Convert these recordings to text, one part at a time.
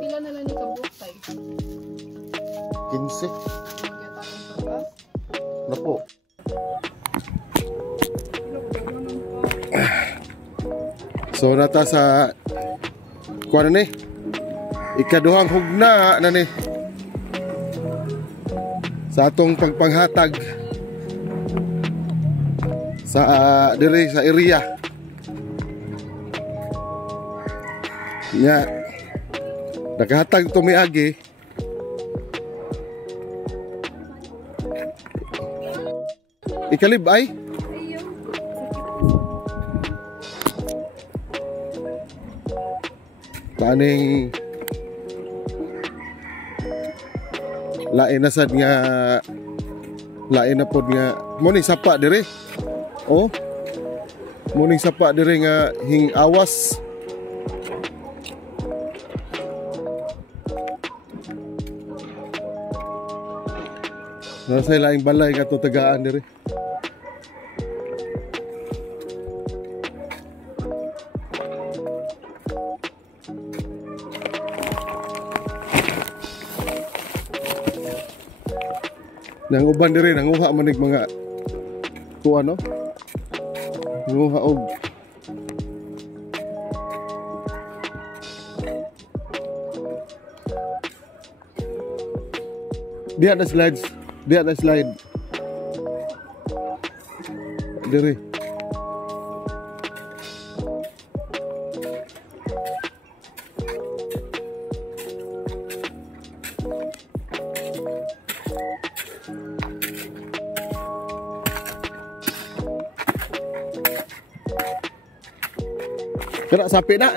Pila na lang ni kabuok tay? 15. Kaya tayo pagkas. Napo. So nata sa kuha na ni ikaduhang hugna na ni sa atong pagpanghatag sa diri sa area nya nakahatag to miagi ikalib ay taning lain na sad nga lain na pod nga muning sapa dire oh muning sapa dire nga hing awas nasa laing balay nga to tagaan dire nang uban dire nanguha manig mga kuha no nanguha og diha na slide dire kena sapi na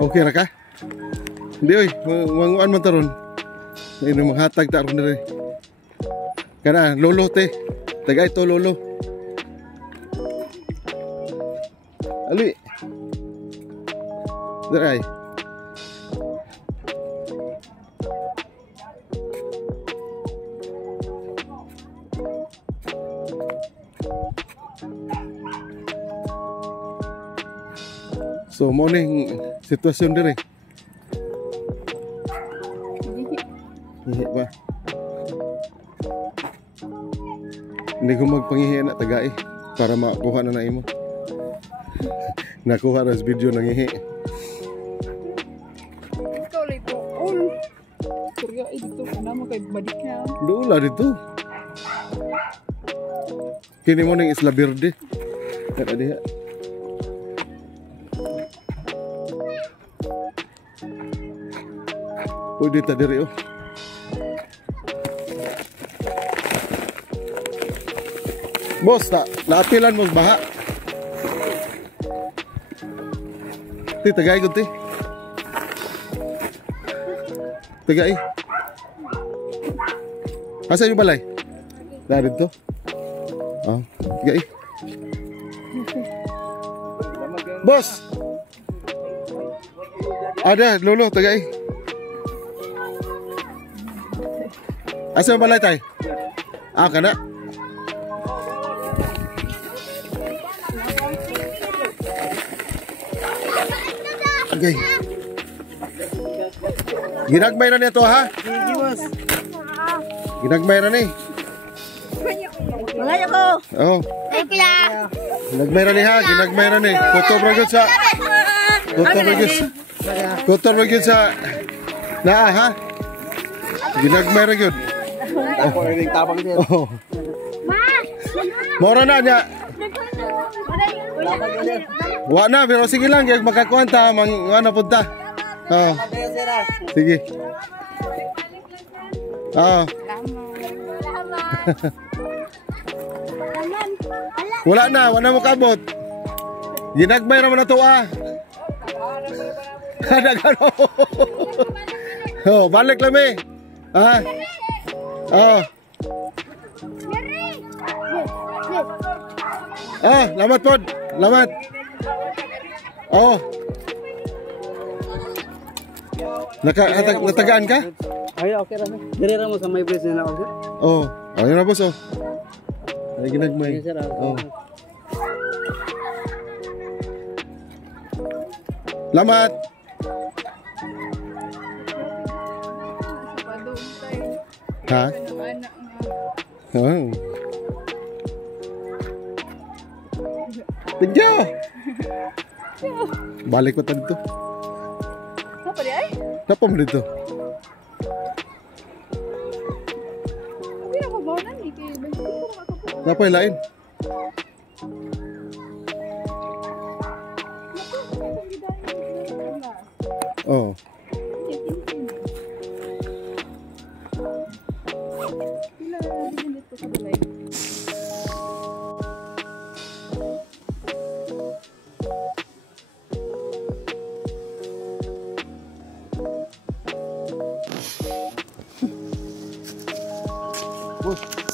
okay ra ka hindi oy manguan man taron ini manghatag ta ron dire kana lolo te tagay to lolo ali Daray. So morning sitwasyon dire. Ihi ba? Hindi ko magpangihi na tagai para makuha na imo. Nakuha ras video nang ihi. Dito na mo kay balik na. Dula dito. Kini mo ning Isla Verde. Kada diha. Pwede ta diri oh. Boss ta, naapilan mo baha. Ti tagay gud ti. Tagay. Asa yung balay? Dari dito? Oh, gai. Boss! Ada, lolo, tagay. Asa yung balay tay? Ah, kana? Okay. Ginagmay na nito ha? Sige, boss. Ginagmay na ni. Mga ko. Oh. Ay pila. Ginagmay na ni ha, ginagmay na ni. Kutor ra gyud sa. Kutor ra gyud sa. Naa ha. Ginagmay ra gyud. Ako ring tabang din. Oh. Mora na nya. Wa na pero sige lang kay makakuanta mang ano punta. Oh. Sige. Oh. Wala na mo kabot. Ginagmay ra man ato ah. Kada gano. Oh, balik lang eh. Ah. Oh. Ah, lamat pod. Lamat. Oh. Natagaan ka? Ay, okay ra. Diri ra mo sa may bridge na ako, sir. Oh. Ayun na boss oh. Ay ginagmay. Yes, sir. Oh. Lamat. Sa padong tayo. Ha? Ng anak nga. Oh. Tigyo. Balik ko dito. Apa di ay? Napa mo dito? Hindi na mabawanan ni kay Benito ko makakapunta. Napa yung lain? Oh. Pila din dito sa balay. Boss.